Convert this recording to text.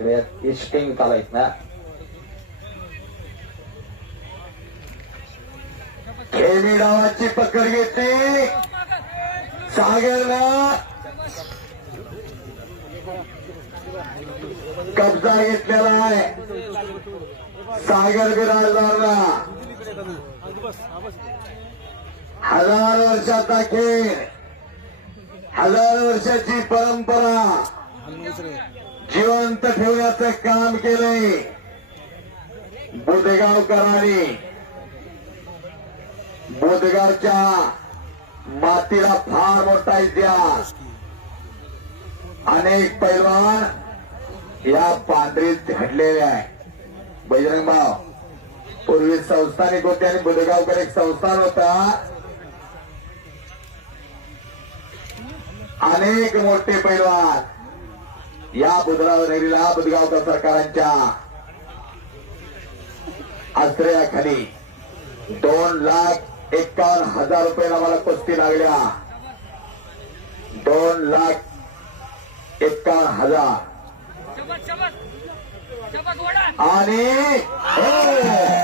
सगळ्यात इष्टिंग चालायत ना खेळणी डावाची पकड घेतली सागरला कब्जा घेतलेला आहे सागर बिराजदारला हजार वर्षाचा खेळ हजार वर्षाची परंपरा जिवंत ठेवण्याचं काम केलंय. बुधगावकरांनी बुधगावच्या मातीला फार मोठा इतिहास. अनेक पैलवान या पांढरीत घडलेले आहे बजरंग भाव पूर्वी संस्थानिक होते आणि बुधगावकर एक संस्थान होता. अनेक मोठे पैलवान या बुधराव नगरीला बुधगावकर सरकारांच्या आश्रयाखाली दोन लाख एकावन्न हजार रुपयाला मला कुस्ती लागल्या. दोन लाख एकावन्न हजार. आणि हो,